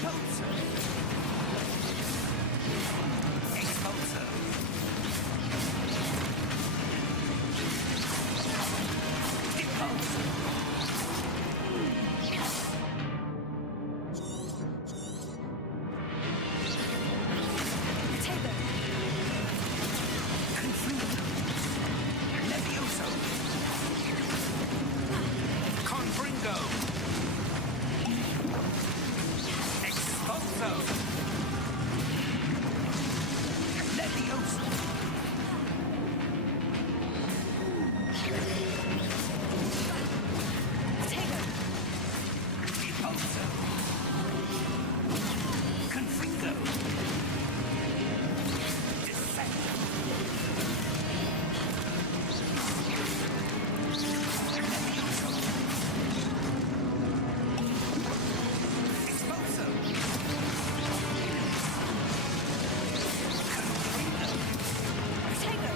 Repulsor. Expulsor. Repulsor. Potato. Confuso. Levioso. Confringo. Expulso. Levioso. Potato. Repulso. Confringo. Descent. Levioso. Expulso. Potato.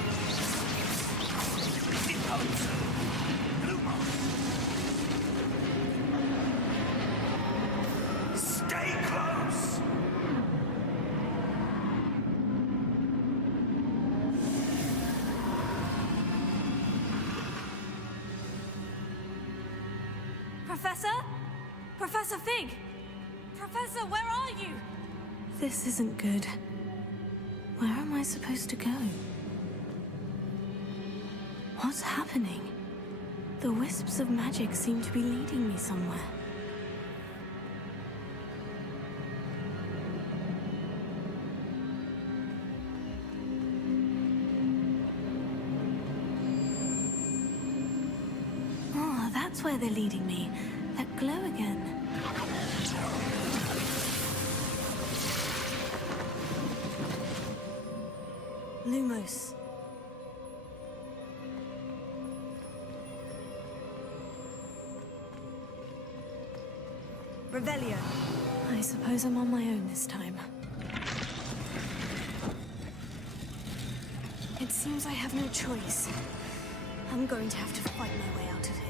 Repulso. Lumos. Stay close. Professor? Professor Fig! Professor, where are you? This isn't good. Where am I supposed to go? What's happening? The wisps of magic seem to be leading me somewhere. Oh, that's where they're leading me. That glow again. Lumos. Revelio. I suppose I'm on my own this time. It seems I have no choice. I'm going to have to fight my way out of here.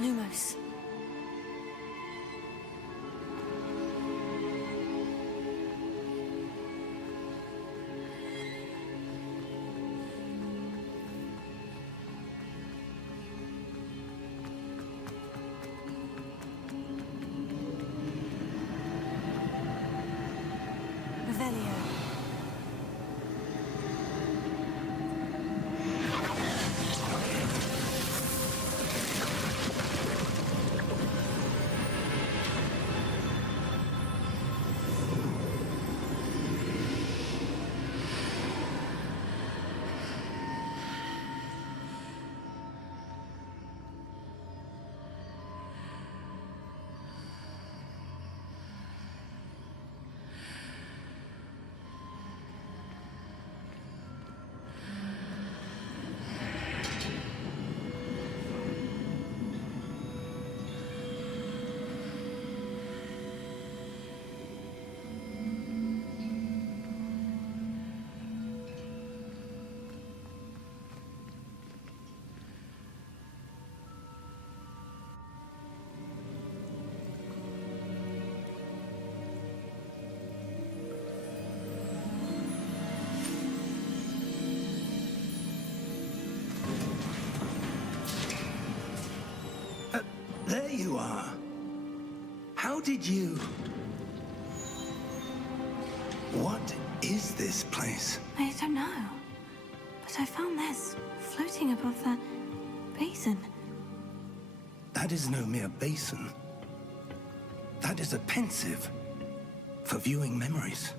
Lumos. you are. How did you... What is this place? I don't know. But I found this floating above that basin. That is no mere basin. That is a pensive for viewing memories.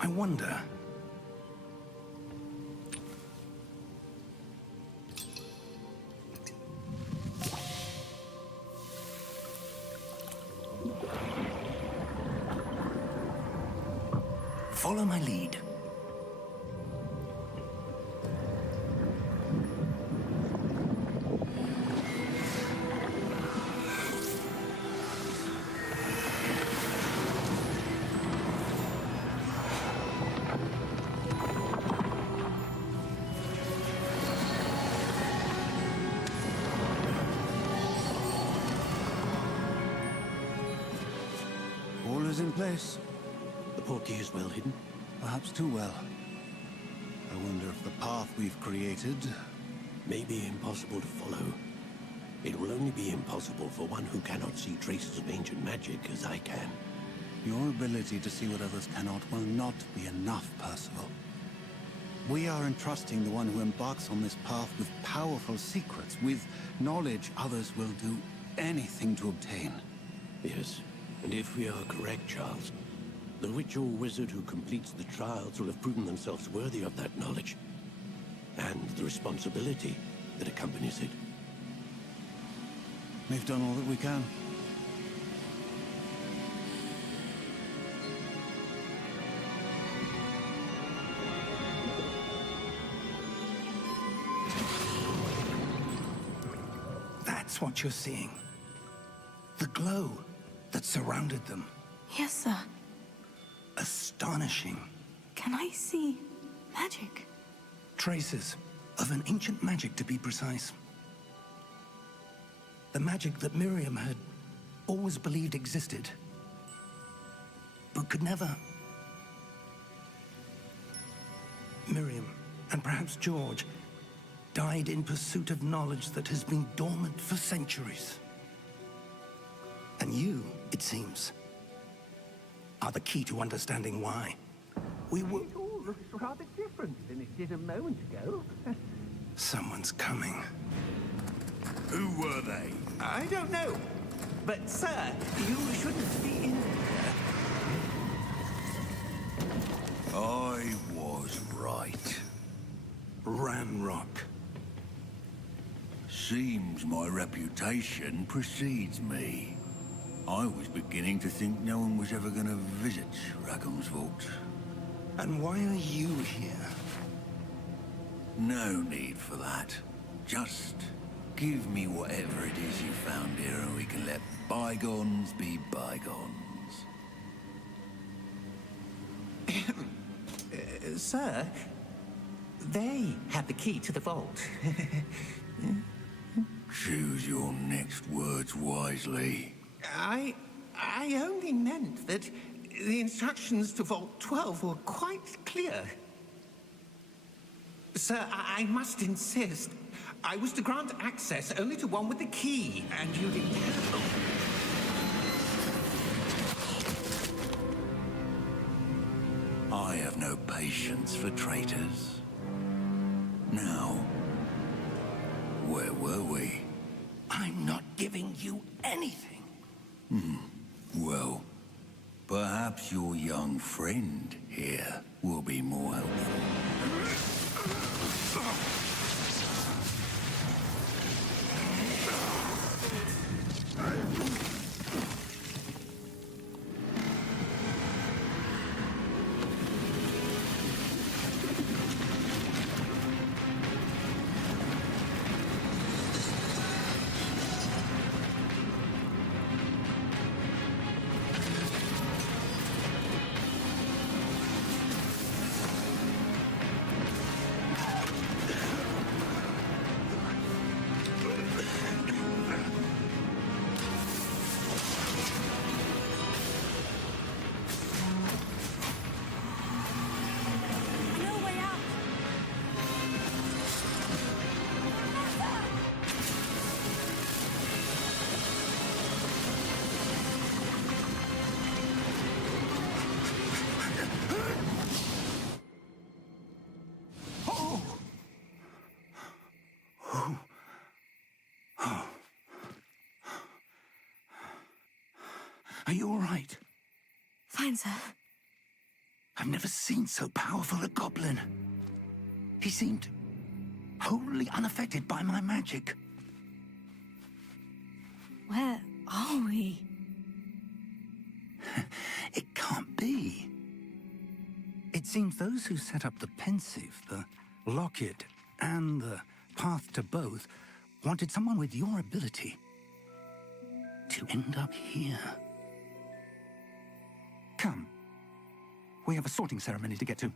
I wonder... Follow my lead. All is in place. The portkey is well hidden. Perhaps too well. I wonder if the path we've created... May be impossible to follow. It will only be impossible for one who cannot see traces of ancient magic as I can. Your ability to see what others cannot will not be enough, Percival. We are entrusting the one who embarks on this path with powerful secrets, with knowledge others will do anything to obtain. Yes, and if we are correct, Charles, the witch or wizard who completes the trials will have proven themselves worthy of that knowledge, and the responsibility that accompanies it. We've done all that we can. That's what you're seeing. The glow that surrounded them. Yes, sir. Astonishing. Can I see magic? Traces of an ancient magic, to be precise. The magic that Miriam had always believed existed, but could never. Miriam, and perhaps George, died in pursuit of knowledge that has been dormant for centuries. And you, it seems, are the key to understanding why. We were... It all looks rather different than it did a moment ago. Someone's coming. Who were they? I don't know. But, sir, you shouldn't be in there. I was right. Ranrock. Seems my reputation precedes me. I was beginning to think no one was ever going to visit Rackham's vault. And why are you here? No need for that. Just give me whatever it is you found here and we can let bygones be bygones. Sir, they have the key to the vault. Choose your next words wisely. I only meant that the instructions to Vault 12 were quite clear. Sir, I must insist. I was to grant access only to one with the key, and you didn't have... I have no patience for traitors. Now, where were we? I'm not giving you anything. Well, perhaps your young friend here will be more helpful. Are you all right? Fine, sir. I've never seen so powerful a goblin. He seemed wholly unaffected by my magic. Where are we? It can't be. It seems those who set up the pensive, the locket, and the path to both wanted someone with your ability to end up here. Come. We have a sorting ceremony to get to.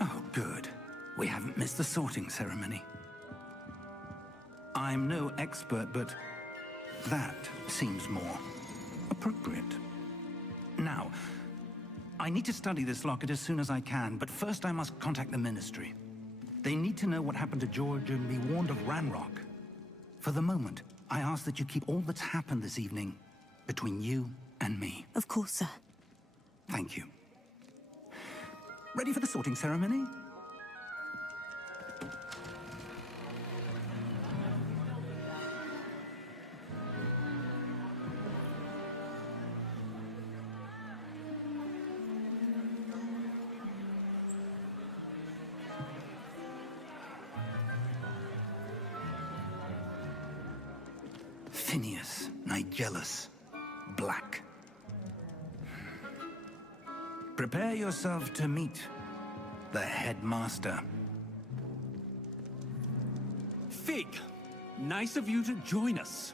Oh, good. We haven't missed the sorting ceremony. I'm no expert, but that seems more appropriate. Now, I need to study this locket as soon as I can, but first I must contact the Ministry. They need to know what happened to George and be warned of Ranrock. For the moment, I ask that you keep all that's happened this evening between you and me. Of course, sir. Thank you. Ready for the sorting ceremony? Phineas, Nigellus, Black. Prepare yourself to meet the headmaster. Fig, nice of you to join us.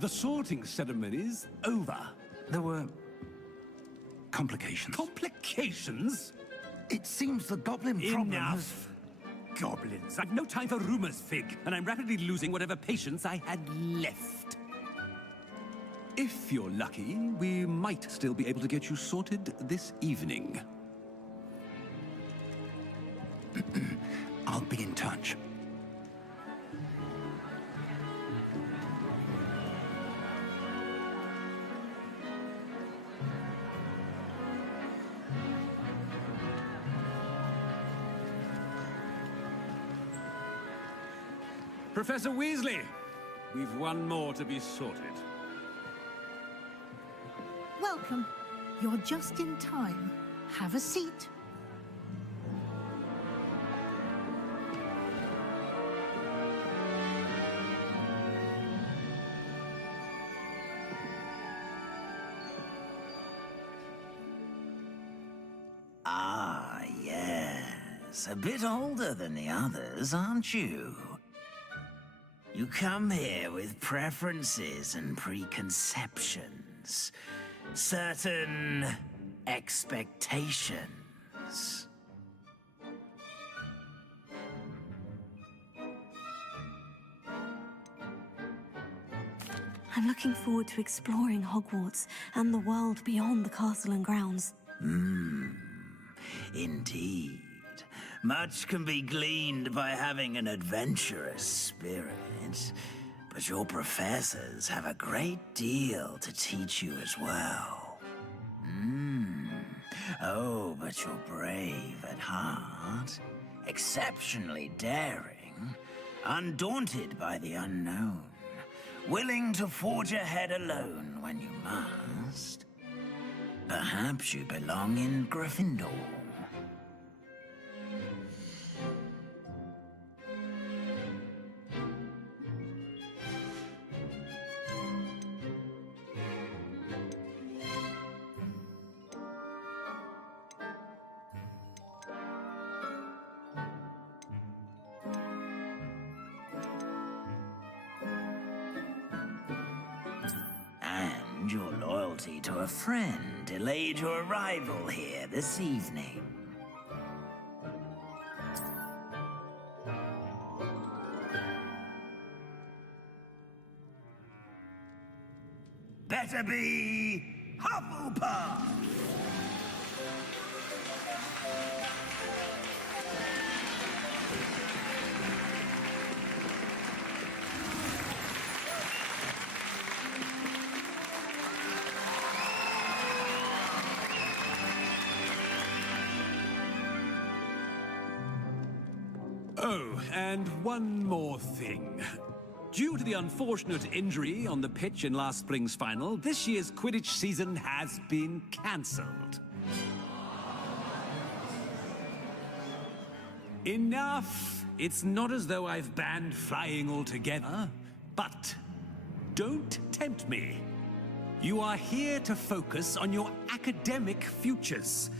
The sorting ceremony's over. There were complications. Complications? It seems the goblin problem has... Enough! Goblins. I've no time for rumors, Fig, and I'm rapidly losing whatever patience I had left. If you're lucky, we might still be able to get you sorted this evening. I'll be in touch. Professor Weasley, we've one more to be sorted. Welcome. You're just in time. Have a seat. Ah, yes. A bit older than the others, aren't you? You come here with preferences and preconceptions. Certain expectations. I'm looking forward to exploring Hogwarts and the world beyond the castle and grounds. Indeed. Much can be gleaned by having an adventurous spirit. But your professors have a great deal to teach you as well. Oh, but you're brave at heart, exceptionally daring, undaunted by the unknown, willing to forge ahead alone when you must. Perhaps you belong in Gryffindor. And your loyalty to a friend delayed your arrival here this evening. Better be Hufflepuff! Oh, and one more thing. Due to the unfortunate injury on the pitch in last spring's final, this year's Quidditch season has been cancelled. Enough! It's not as though I've banned flying altogether, but don't tempt me. You are here to focus on your academic futures.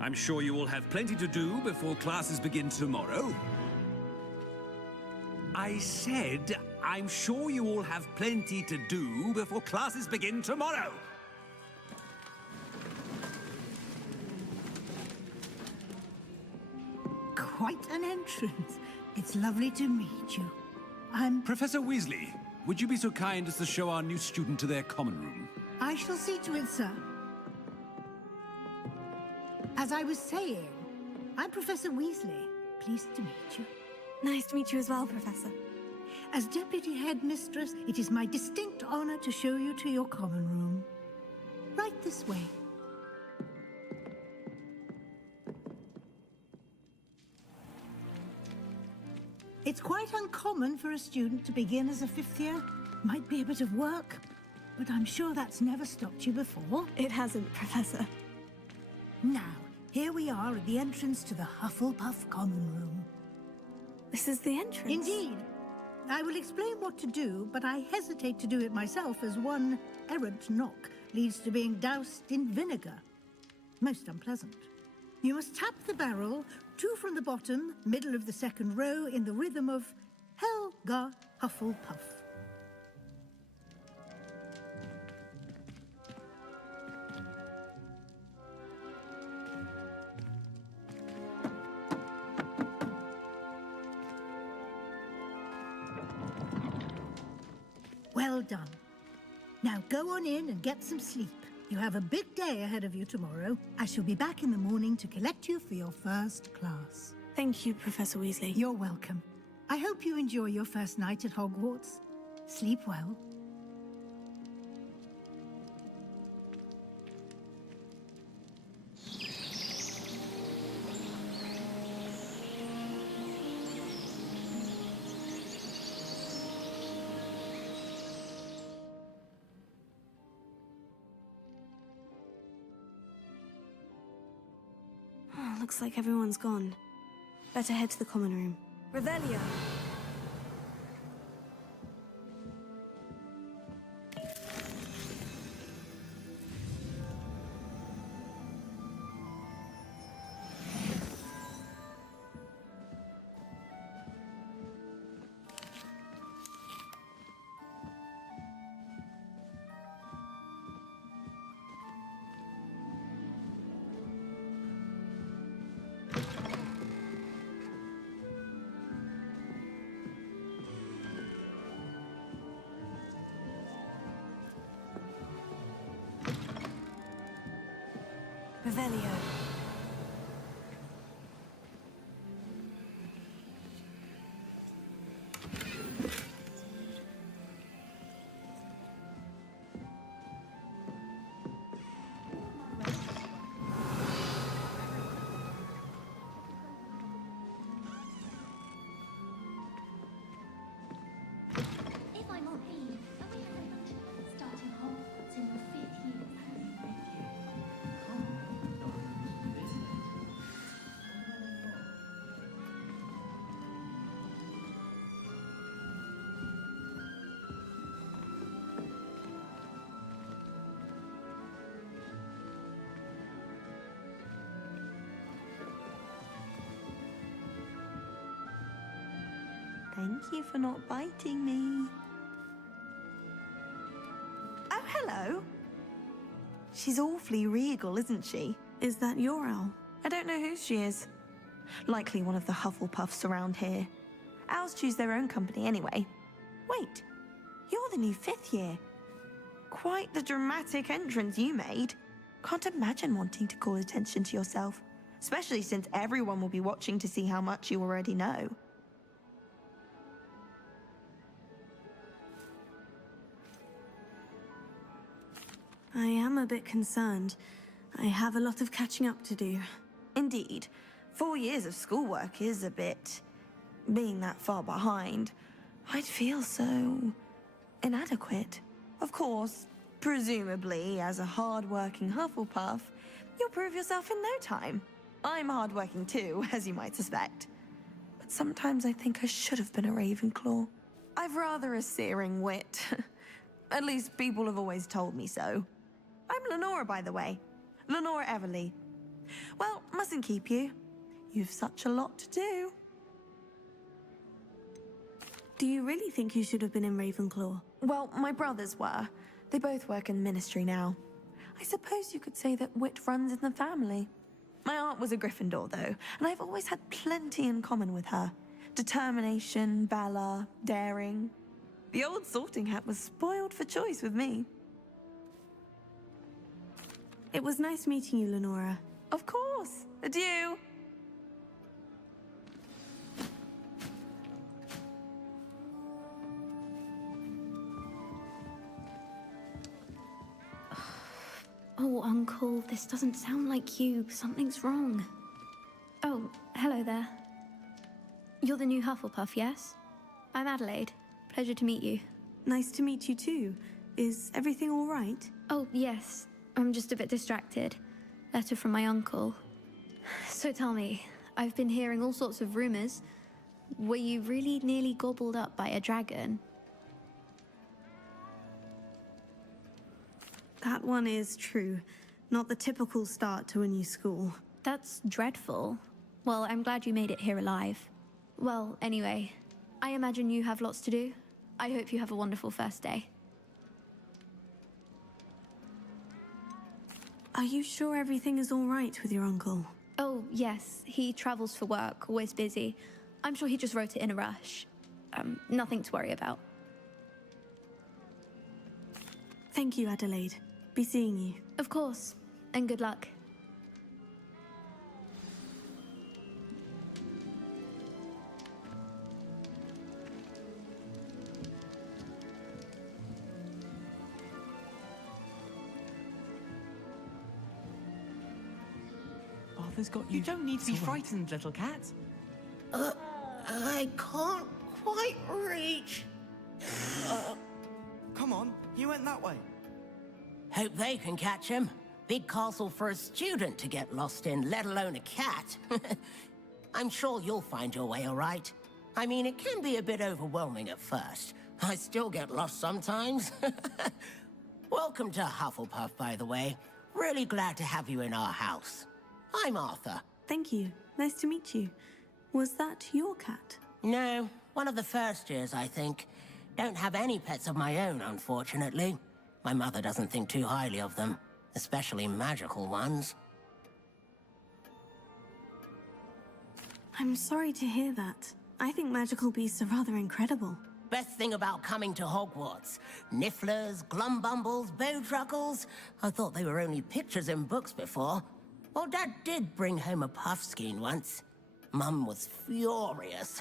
I'm sure you will have plenty to do before classes begin tomorrow. I said, I'm sure you all have plenty to do before classes begin tomorrow. Quite an entrance. It's lovely to meet you. Professor Weasley, would you be so kind as to show our new student to their common room? I shall see to it, sir. As I was saying, I'm Professor Weasley. Pleased to meet you. Nice to meet you as well, Professor. As Deputy Headmistress, it is my distinct honor to show you to your common room. Right this way. It's quite uncommon for a student to begin as a fifth year. Might be a bit of work, but I'm sure that's never stopped you before. It hasn't, Professor. Now, here we are at the entrance to the Hufflepuff common room. This is the entrance? Indeed. I will explain what to do, but I hesitate to do it myself as one errant knock leads to being doused in vinegar. Most unpleasant. You must tap the barrel, 2 from the bottom, middle of the second row, in the rhythm of Helga Hufflepuff. Well done. Now go on in and get some sleep. You have a big day ahead of you tomorrow. I shall be back in the morning to collect you for your first class. Thank you, Professor Weasley. You're welcome. I hope you enjoy your first night at Hogwarts. Sleep well. Looks like everyone's gone. Better head to the common room. Revelio! Revelio. I'm on aid. Starting Hogwarts in your 5th year. Thank you for not biting me. Oh, hello. She's awfully regal, isn't she? Is that your owl? I don't know who she is. Likely one of the Hufflepuffs around here. Owls choose their own company anyway. Wait, you're the new 5th year. Quite the dramatic entrance you made. Can't imagine wanting to call attention to yourself, especially since everyone will be watching to see how much you already know. I am a bit concerned. I have a lot of catching up to do. Indeed. 4 years of schoolwork is a bit... being that far behind. I'd feel so... inadequate. Of course, presumably, as a hard-working Hufflepuff, you'll prove yourself in no time. I'm hard-working too, as you might suspect. But sometimes I think I should have been a Ravenclaw. I've rather a searing wit. At least people have always told me so. I'm Lenora, by the way. Lenora Everly. Well, mustn't keep you. You've such a lot to do. Do you really think you should have been in Ravenclaw? Well, my brothers were. They both work in ministry now. I suppose you could say that wit runs in the family. My aunt was a Gryffindor, though, and I've always had plenty in common with her. Determination, valor, daring. The old sorting hat was spoiled for choice with me. It was nice meeting you, Lenora. Of course. Adieu. Oh, Uncle, this doesn't sound like you. Something's wrong. Oh, hello there. You're the new Hufflepuff, yes? I'm Adelaide. Pleasure to meet you. Nice to meet you too. Is everything all right? Oh, yes. I'm just a bit distracted. Letter from my uncle. So tell me, I've been hearing all sorts of rumors. Were you really nearly gobbled up by a dragon? That one is true. Not the typical start to a new school. That's dreadful. Well, I'm glad you made it here alive. Well, anyway, I imagine you have lots to do. I hope you have a wonderful first day. Are you sure everything is all right with your uncle? Oh, yes. He travels for work, always busy. I'm sure he just wrote it in a rush. Nothing to worry about. Thank you, Adelaide. Be seeing you. Of course. And good luck. Arthur's got you. You don't need to be frightened, little cat. I can't quite reach. Come on, you went that way. Hope they can catch him. Big castle for a student to get lost in, let alone a cat. I'm sure you'll find your way all right. I mean, it can be a bit overwhelming at first. I still get lost sometimes. Welcome to Hufflepuff, by the way. Really glad to have you in our house. I'm Arthur. Thank you. Nice to meet you. Was that your cat? No, one of the first years, I think. Don't have any pets of my own, unfortunately. My mother doesn't think too highly of them, especially magical ones. I'm sorry to hear that. I think magical beasts are rather incredible. Best thing about coming to Hogwarts. Nifflers, glumbumbles, bowtruckles. I thought they were only pictures in books before. Well, Dad did bring home a puffskein once. Mum was furious.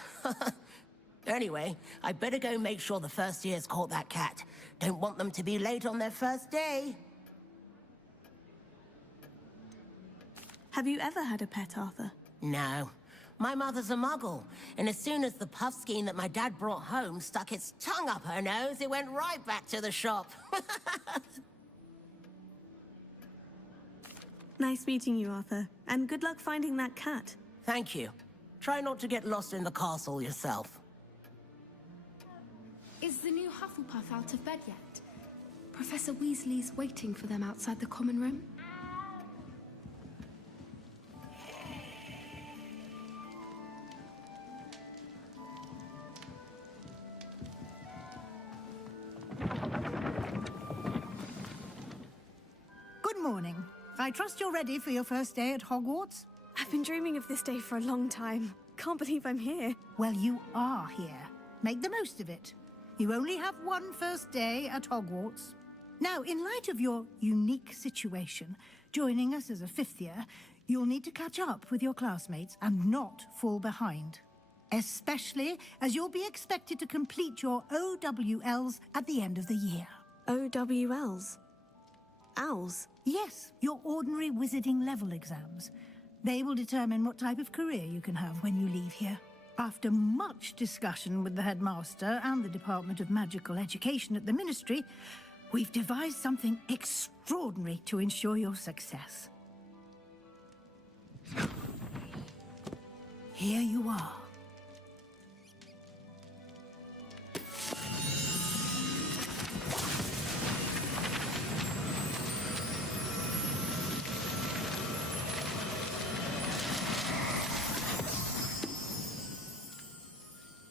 Anyway, I better go make sure the first years caught that cat. Don't want them to be late on their first day. Have you ever had a pet, Arthur? No. My mother's a muggle, and as soon as the puff skein that my dad brought home stuck its tongue up her nose, it went right back to the shop. Nice meeting you, Arthur. And good luck finding that cat. Thank you. Try not to get lost in the castle yourself. Is the new Hufflepuff out of bed yet? Professor Weasley's waiting for them outside the common room. Good morning. I trust you're ready for your first day at Hogwarts? I've been dreaming of this day for a long time. Can't believe I'm here. Well, you are here. Make the most of it. You only have one first day at Hogwarts. Now, in light of your unique situation, joining us as a fifth year, you'll need to catch up with your classmates and not fall behind. Especially as you'll be expected to complete your OWLs at the end of the year. OWLs? Owls? Yes, your ordinary wizarding level exams. They will determine what type of career you can have when you leave here. After much discussion with the headmaster and the Department of Magical Education at the Ministry, we've devised something extraordinary to ensure your success. Here you are.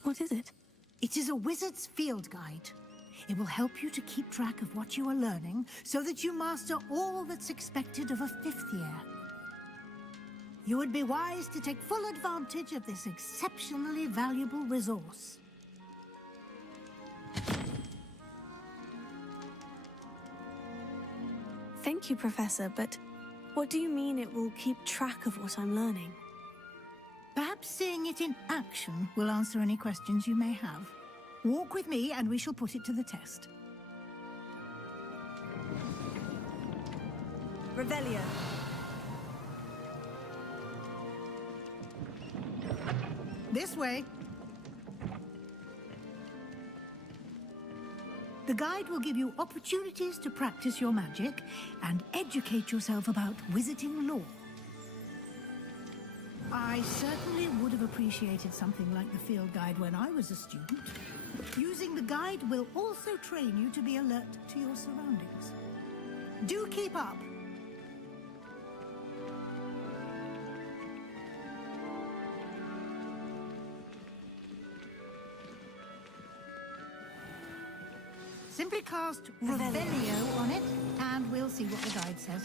What is it? It is a wizard's field guide. It will help you to keep track of what you are learning so that you master all that's expected of a fifth year. You would be wise to take full advantage of this exceptionally valuable resource. Thank you, Professor, but what do you mean it will keep track of what I'm learning? Perhaps seeing it in action will answer any questions you may have. Walk with me and we shall put it to the test. Revelio. This way. The guide will give you opportunities to practice your magic and educate yourself about wizarding lore. I certainly would have appreciated something like the field guide when I was a student. Using the guide will also train you to be alert to your surroundings. Do keep up! Simply cast Revelio on it, and we'll see what the guide says.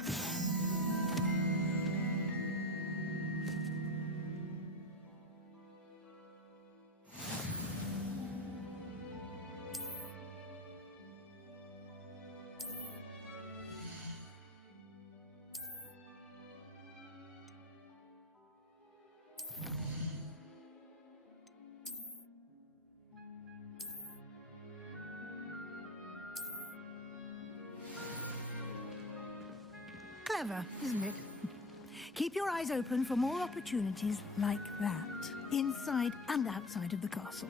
Clever, isn't it? Keep your eyes open for more opportunities like that, inside and outside of the castle.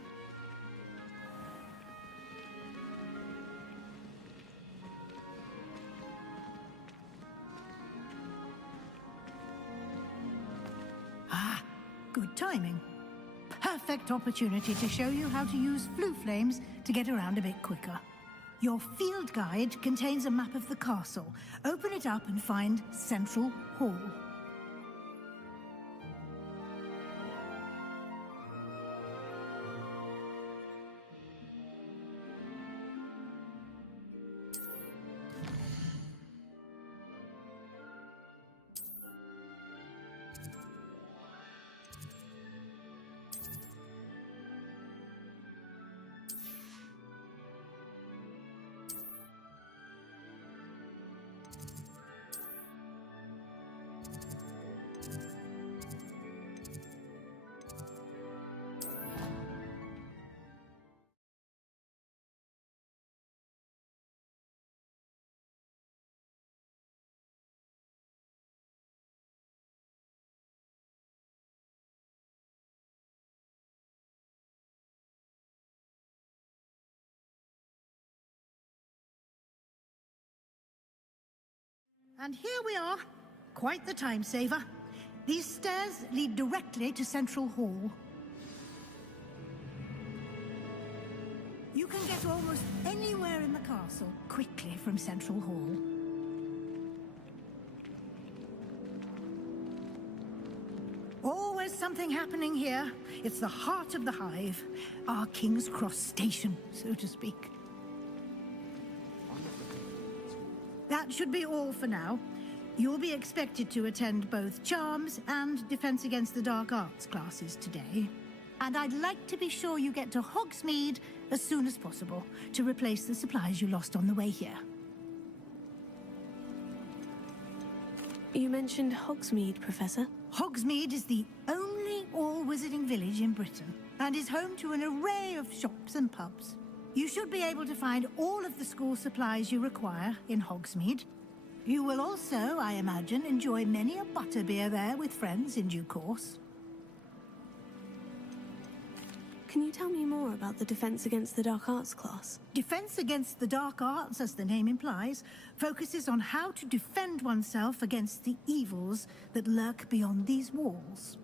Ah, good timing. Perfect opportunity to show you how to use flue flames to get around a bit quicker. Your field guide contains a map of the castle. Open it up and find Central Hall. And here we are. Quite the time saver. These stairs lead directly to Central Hall. You can get almost anywhere in the castle quickly from Central Hall. Always something happening here. It's the heart of the hive. Our King's Cross station, so to speak. That should be all for now. You'll be expected to attend both Charms and Defense Against the Dark Arts classes today. And I'd like to be sure you get to Hogsmeade as soon as possible to replace the supplies you lost on the way here. You mentioned Hogsmeade, Professor. Hogsmeade is the only all-wizarding village in Britain and is home to an array of shops and pubs. You should be able to find all of the school supplies you require in Hogsmeade. You will also, I imagine, enjoy many a butterbeer there with friends in due course. Can you tell me more about the Defense Against the Dark Arts class? Defense Against the Dark Arts, as the name implies, focuses on how to defend oneself against the evils that lurk beyond these walls.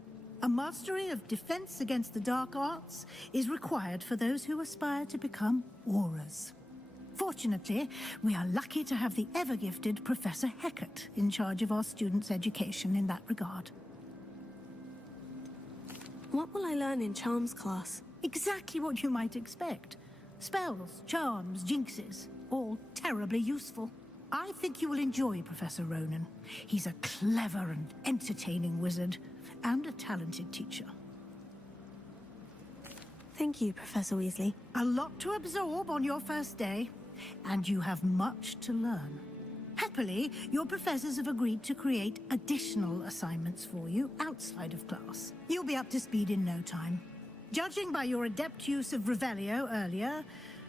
A mastery of Defense Against the Dark Arts is required for those who aspire to become Aurors. Fortunately, we are lucky to have the ever-gifted Professor Hecat in charge of our students' education in that regard. What will I learn in Charms class? Exactly what you might expect. Spells, charms, jinxes, all terribly useful. I think you will enjoy Professor Ronan. He's a clever and entertaining wizard, and a talented teacher. Thank you, Professor Weasley. A lot to absorb on your first day, and you have much to learn. Happily, your professors have agreed to create additional assignments for you outside of class. You'll be up to speed in no time. Judging by your adept use of Revelio earlier,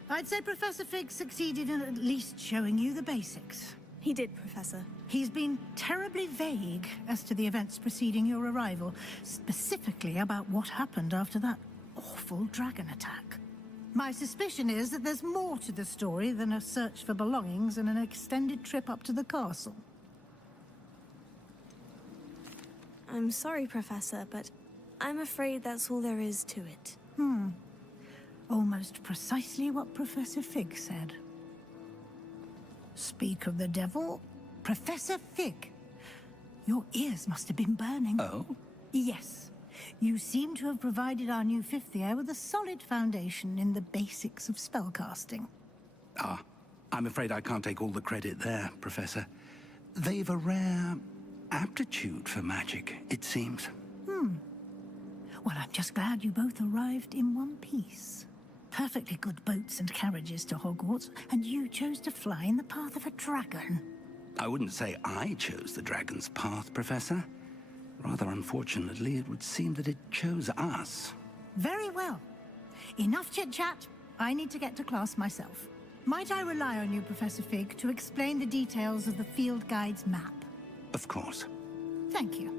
I'd say Professor Fig succeeded in at least showing you the basics. He did, Professor. He's been terribly vague as to the events preceding your arrival, specifically about what happened after that awful dragon attack. My suspicion is that there's more to the story than a search for belongings and an extended trip up to the castle. I'm sorry, Professor, but I'm afraid that's all there is to it. Almost precisely what Professor Fig said. Speak of the devil, Professor Fig. Your ears must have been burning. Oh? Yes. You seem to have provided our new fifth year with a solid foundation in the basics of spellcasting. Ah, I'm afraid I can't take all the credit there, Professor. They've a rare aptitude for magic, it seems. Well, I'm just glad you both arrived in one piece. Perfectly good boats and carriages to Hogwarts, and you chose to fly in the path of a dragon. I wouldn't say I chose the dragon's path, Professor. Rather unfortunately, it would seem that it chose us. Very well. Enough chit-chat. I need to get to class myself. Might I rely on you, Professor Fig, to explain the details of the field guide's map? Of course. Thank you.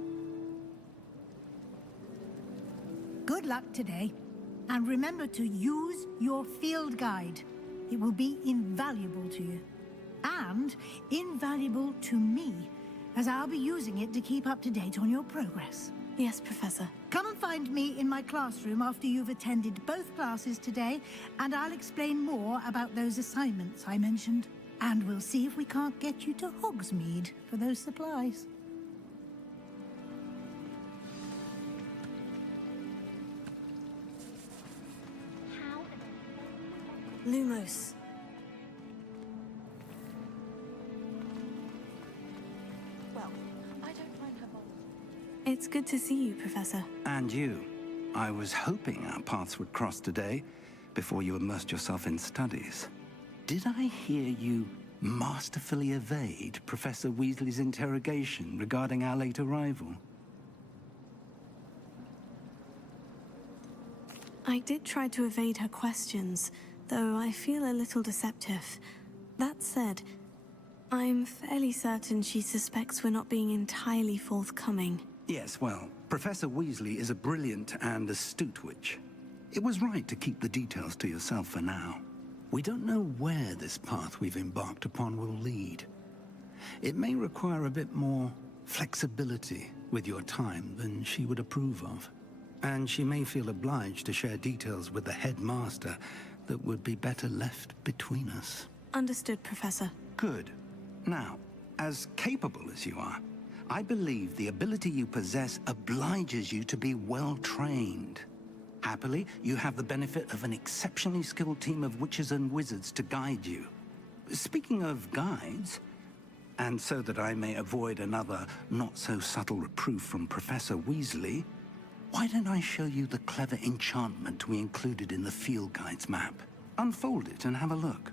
Good luck today. And remember to use your field guide. It will be invaluable to you. And invaluable to me, as I'll be using it to keep up to date on your progress. Yes, Professor. Come and find me in my classroom after you've attended both classes today, and I'll explain more about those assignments I mentioned. And we'll see if we can't get you to Hogsmeade for those supplies. Lumos. Well, I don't find her bold. It's good to see you, Professor. And you. I was hoping our paths would cross today, before you immersed yourself in studies. Did I hear you masterfully evade Professor Weasley's interrogation regarding our late arrival? I did try to evade her questions, though I feel a little deceptive. That said, I'm fairly certain she suspects we're not being entirely forthcoming. Yes, well, Professor Weasley is a brilliant and astute witch. It was right to keep the details to yourself for now. We don't know where this path we've embarked upon will lead. It may require a bit more flexibility with your time than she would approve of. And she may feel obliged to share details with the headmaster that would be better left between us. Understood, Professor. Good. Now, as capable as you are, I believe the ability you possess obliges you to be well trained. Happily, you have the benefit of an exceptionally skilled team of witches and wizards to guide you. Speaking of guides, and so that I may avoid another not-so-subtle reproof from Professor Weasley, why don't I show you the clever enchantment we included in the field guide's map? Unfold it and have a look.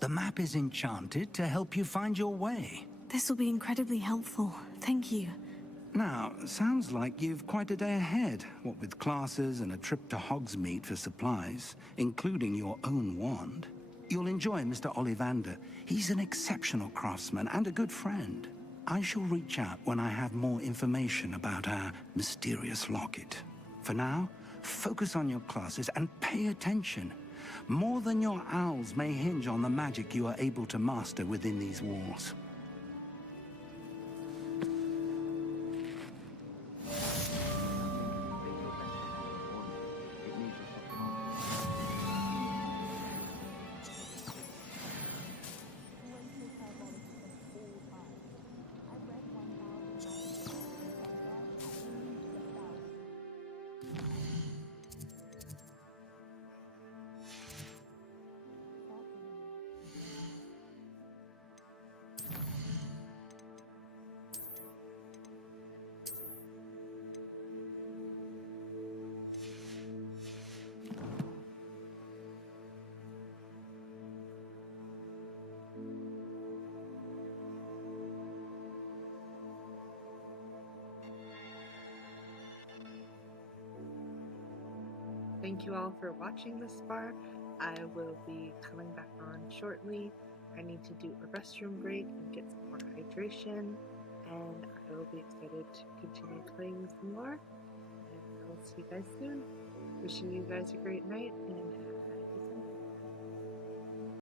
The map is enchanted to help you find your way. This will be incredibly helpful. Thank you. Now, sounds like you've quite a day ahead, what with classes and a trip to Hogsmeade for supplies, including your own wand. You'll enjoy Mr. Ollivander. He's an exceptional craftsman and a good friend. I shall reach out when I have more information about our mysterious locket. For now, focus on your classes and pay attention. More than your owls may hinge on the magic you are able to master within these walls. Thank you all for watching this far. I will be coming back on shortly. I need to do a restroom break and get some more hydration, and I will be excited to continue playing some more. And I will see you guys soon. Wishing you guys a great night and